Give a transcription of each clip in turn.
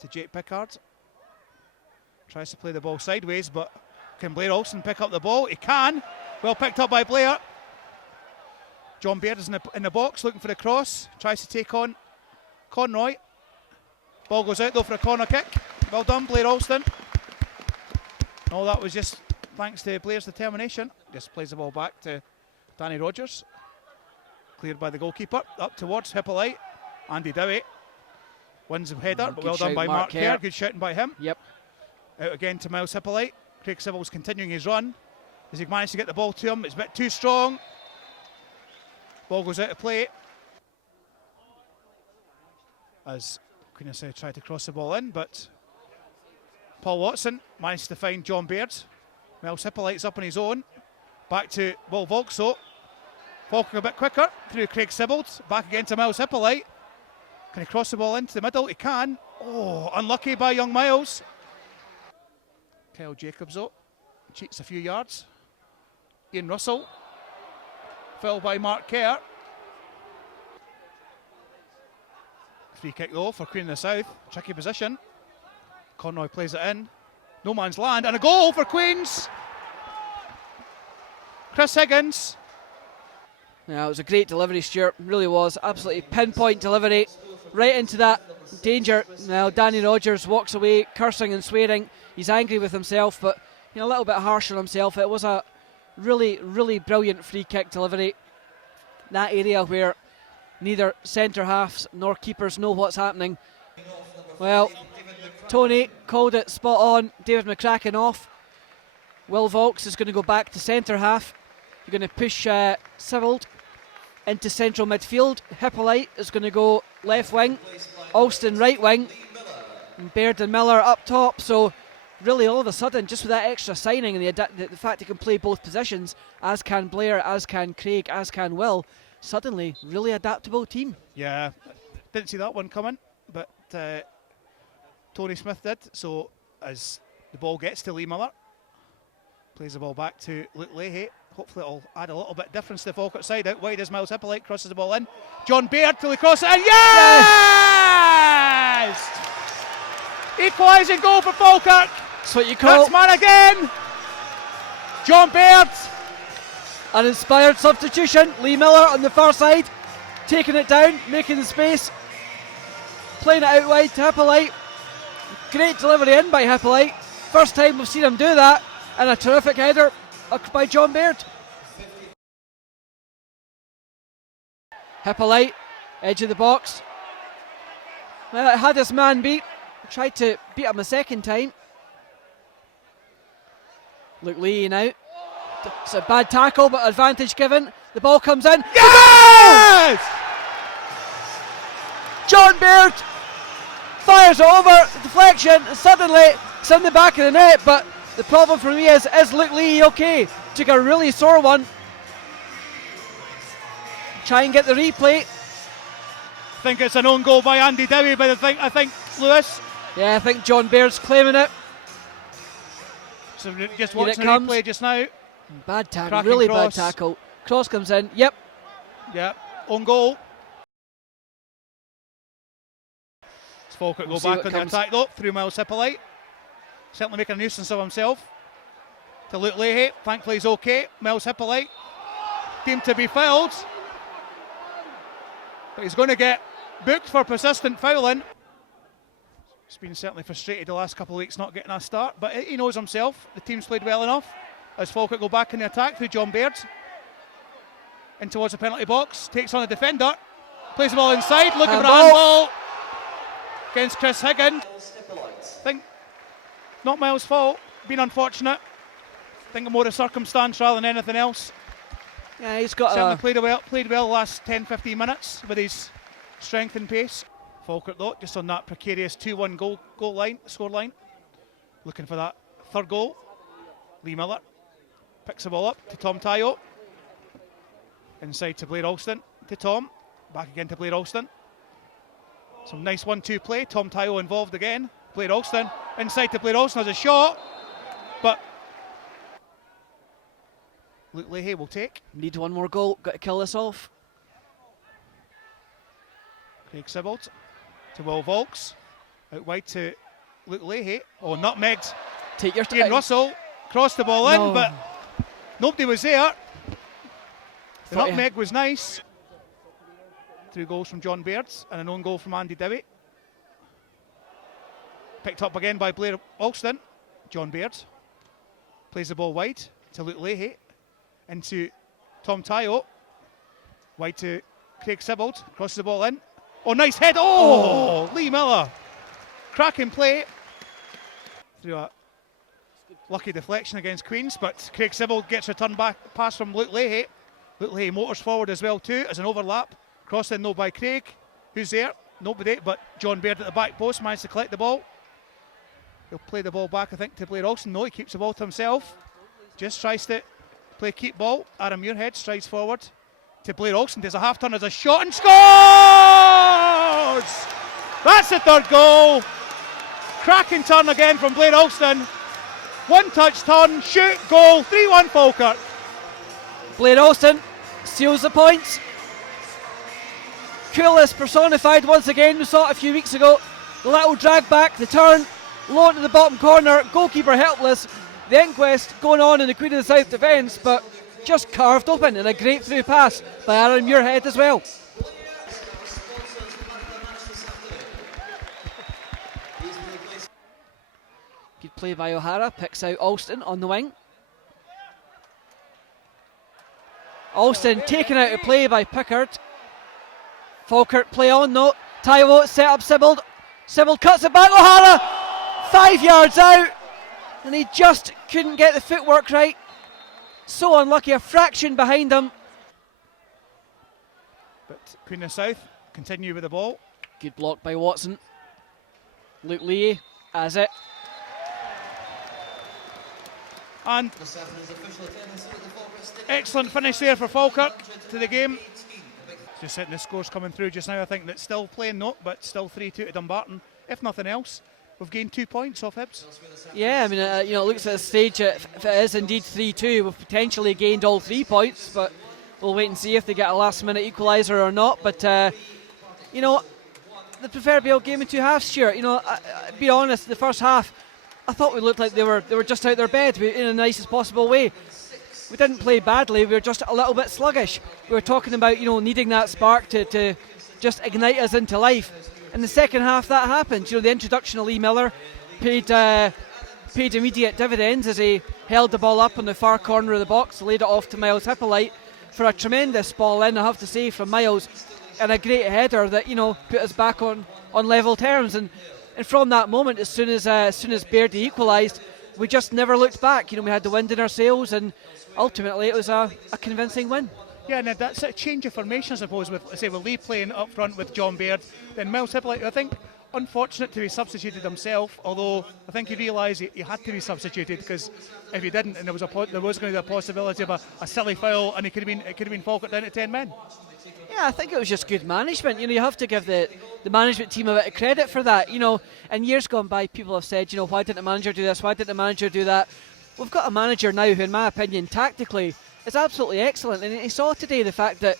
to Jake Pickard. Tries to play the ball sideways, but can Blair Alston pick up the ball? He can. Well picked up by Blair. John Baird is in the box looking for the cross. Tries to take on Conroy. Ball goes out though for a corner kick. Well done, Blair Alston. No, that was just thanks to Blair's determination. Just plays the ball back to Danny Rogers. Cleared by the goalkeeper. Up towards Hippolyte. Andy Dowie wins the header, but well done by Mark Kerr. Good shouting by him. Yep. Out again to Miles Hippolyte. Craig Sybil's continuing his run. As he managed to get the ball to him, it's a bit too strong. Ball goes out of play. As Queenessy tried to cross the ball in, but Paul Watson managed to find John Baird. Miles Hippolyte's up on his own. Back to Will Volkso. Falkirk a bit quicker through Craig Sybil. Back again to Miles Hippolyte. Can he cross the ball into the middle? He can. Oh, unlucky by young Miles. Kyle Jacobs though cheats a few yards. Ian Russell. Fouled by Mark Kerr. Free kick though for Queen of the South. Tricky position. Conroy plays it in. No man's land and a goal for Queens. Chris Higgins. Yeah, it was a great delivery, Stuart. Really was. Absolutely pinpoint delivery. Right into that danger. Now Danny Rogers walks away, cursing and swearing. He's angry with himself, but a little bit harsh on himself. It was a really, really brilliant free kick delivery. That area where neither centre halves nor keepers know what's happening. Well, Tony called it spot on. David McCracken off. Will Volks is going to go back to centre half. You're going to push Sybild into central midfield. Hippolyte is going to go left wing. Alston right wing. And Baird and Miller up top. So really all of a sudden, just with that extra signing and the fact he can play both positions, as can Blair, as can Craig, as can Will, suddenly really adaptable team. Yeah, didn't see that one coming, but Tony Smith did. So as the ball gets to Lee Miller, plays the ball back to Luke Leahy. Hopefully it'll add a little bit of difference to the Falkirk side. Out wide as Miles Hippolyte crosses the ball in. John Baird till he crosses it in. Yes! Equalising goal for Falkirk. That's what you call... That's man again. John Baird. An inspired substitution. Lee Miller on the far side. Taking it down, making the space. Playing it out wide to Hippolyte. Great delivery in by Hippolyte. First time we've seen him do that. And a terrific header by John Baird. Hippolyte, edge of the box. Well, it had his man beat. Tried to beat him a second time. Luke Lee now. It's a bad tackle, but advantage given. The ball comes in. Yes! John Baird fires it over, deflection, and suddenly it's in the back of the net, but the problem for me is Luke Lee okay? Took a really sore one. Try and get the replay. I think it's an own goal by Andy Dowie, but I think Lewis. Yeah, I think John Baird's claiming it. So just watching the replay just now. Bad tackle, Cracking really cross. Bad tackle. Cross comes in, yep. Yep, own goal. Falkirk go back on the attack though, through Miles Hippolyte. Certainly making a nuisance of himself. To Luke Leahy, thankfully he's okay. Miles Hippolyte, deemed to be fouled. But he's going to get booked for persistent fouling. He's been certainly frustrated the last couple of weeks not getting a start, but he knows himself. The team's played well enough. As Falkirk go back in the attack through John Baird. In towards the penalty box, takes on the defender. Plays the ball inside, looking for a handball against Chris Higgins. I think not Miles' fault, been unfortunate. I think more a circumstance rather than anything else. Yeah, he's got certainly played well the last 10-15 minutes with his strength and pace. Falkirk though, just on that precarious 2-1 score line. Looking for that third goal. Lee Miller picks the ball up to Tom Tayo. Inside to Blair Alston, to Tom. Back again to Blair Alston. Some nice 1-2 play. Tom Tayo involved again. Blair Alston, inside to Blair Alston has a shot. But Luke Leahy will take. Need one more goal, got to kill this off. Craig Sybild to Will Volks. Out wide to Luke Leahy. Oh, nutmegged. Take your Ian time. Russell crossed the ball in, but nobody was there. The nutmeg was nice. 2 goals from John Baird and an own goal from Andy Dewey. Picked up again by Blair Alston. John Baird plays the ball wide to Luke Leahy. Into Tom Tayo. Wide to Craig Sibbald. Crosses the ball in. Oh, nice head. Oh, Lee Miller. Cracking play. Through a lucky deflection against Queens, but Craig Sibbald gets a turn back pass from Luke Leahy. Luke Leahy motors forward as well too as an overlap. Crossed in though by Craig. Who's there? Nobody, but John Baird at the back post managed to collect the ball. He'll play the ball back, I think, to Blair Olsen. No, he keeps the ball to himself. Just tries to play keep ball. Aaron Muirhead strides forward to Blair Olsen. Does a half turn as a shot and scores! That's the 3rd goal. Cracking turn again from Blair Olsen. 1 touch turn, shoot, goal, 3-1 Falkirk. Blair Olsen seals the points. QOS personified once again. We saw it a few weeks ago. The little drag back, the turn, low into the bottom corner, goalkeeper helpless. The inquest going on in the Queen of the South defence, but just carved open and a great through pass by Aaron Muirhead as well. Good play by O'Hara, picks out Alston on the wing. Alston taken out of play by Pickard. Falkirk play on though. Taiwo set up Sibbald. Sibbald cuts it back. O'Hara 5 yards out, and he just couldn't get the footwork right. So unlucky, a fraction behind him. But Queen of the South continue with the ball. Good block by Watson. Luke Lee has it. And excellent finish there for Falkirk to the game. Just setting the scores coming through just now. I think that's still playing note, but still 3-2 to Dumbarton. If nothing else, we've gained 2 points off Hibs. Yeah, I mean, it looks at the stage, if it is indeed 3-2, we've potentially gained all 3 points, but we'll wait and see if they get a last-minute equaliser or not. But, the proverbial game in 2 halves, Stuart. Be honest, the first half, I thought we looked like they were just out their bed in the nicest possible way. We didn't play badly, we were just a little bit sluggish. We were talking about, needing that spark to just ignite us into life. In the second half, that happened. The introduction of Lee Miller paid immediate dividends as he held the ball up on the far corner of the box, laid it off to Miles Hippolyte for a tremendous ball in, I have to say, from Miles, and a great header that put us back on level terms. And from that moment, as soon as Beardy equalised, we just never looked back. We had the wind in our sails, and ultimately it was a convincing win. Yeah, and that's a change of formation, I suppose, with Lee playing up front with John Baird. Then Miles Hippolyte, I think, unfortunate to be substituted himself, although I think he realised he had to be substituted, because if he didn't, and there was going to be a possibility of a silly foul, and it could have been Falkirk down to 10 men. Yeah, I think it was just good management. You have to give the management team a bit of credit for that. In years gone by, people have said, why didn't the manager do this? Why didn't the manager do that? We've got a manager now who, in my opinion, tactically is absolutely excellent. And he saw today the fact that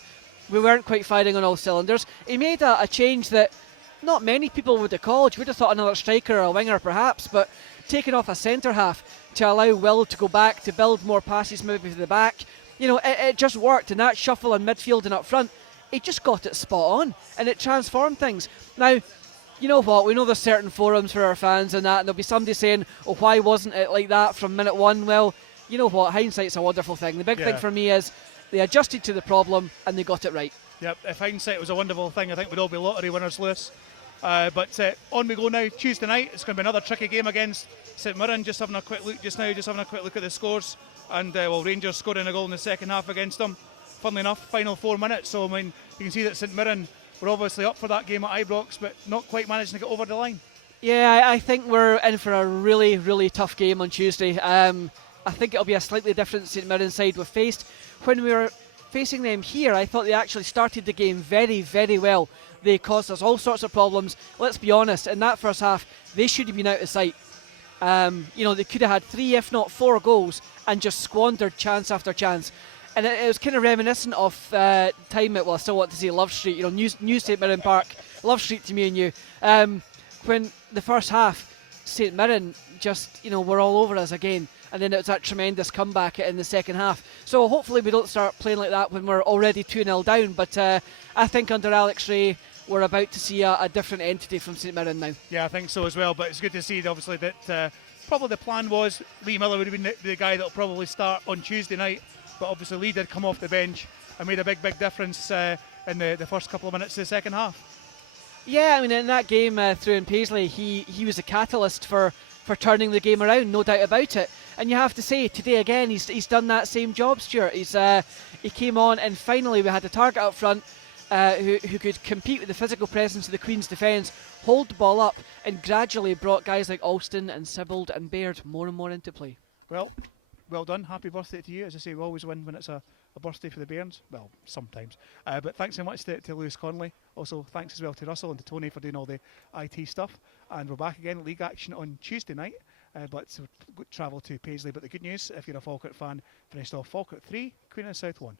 we weren't quite firing on all cylinders. He made a change that not many people would have called. You would have thought another striker or a winger perhaps, but taking off a centre half to allow Will to go back, to build more passes maybe to the back. It just worked, and that shuffle in midfield and up front, he just got it spot on, and it transformed things. Now, you know what, we know there's certain forums for our fans and that, and there'll be somebody saying, why wasn't it like that from minute one? Well, you know what, hindsight's a wonderful thing. The big thing for me is they adjusted to the problem and they got it right. Yep, if hindsight was a wonderful thing, I think we'd all be lottery winners, Lewis. But on we go now, Tuesday night. It's going to be another tricky game against St Mirren. Just having a quick look at the scores. And Rangers scoring a goal in the second half against them. Funnily enough, final 4 minutes. So, you can see that St Mirren were obviously up for that game at Ibrox, but not quite managing to get over the line. Yeah, I think we're in for a really, really tough game on Tuesday. I think it'll be a slightly different St Mirren side we've faced. When we were facing them here, I thought they actually started the game very, very well. They caused us all sorts of problems. Let's be honest, in that first half, they should have been out of sight. They could have had 3, if not 4 goals, and just squandered chance after chance. And it was kind of reminiscent of time at, I still want to say Love Street, New St Mirren Park, Love Street to me and you. when the first half, St Mirren just, were all over us again, and then it was that tremendous comeback in the second half. So hopefully we don't start playing like that when we're already 2-0 down, but I think under Alex Rae we're about to see a different entity from St Mirren now. Yeah, I think so as well, but it's good to see obviously that probably the plan was Lee Miller would have been the guy that will probably start on Tuesday night, but obviously Lee did come off the bench and made a big difference in the first couple of minutes of the second half. Yeah, I mean, in that game through in Paisley, he was a catalyst for turning the game around, no doubt about it. And you have to say, today again, he's done that same job, Stuart. He came on, and finally we had a target up front who could compete with the physical presence of the Queen's defence, hold the ball up, and gradually brought guys like Alston and Sibbald and Baird more and more into play. Well done. Happy birthday to you. As I say, we always win when it's a birthday for the Bairns. Well, sometimes. But thanks so much to Lewis Connolly. Also, thanks as well to Russell and to Tony for doing all the IT stuff. And we're back again, league action on Tuesday night. But so travel to Paisley. But the good news, if you're a Falkirk fan, finished off Falkirk 3, Queen of the South 1.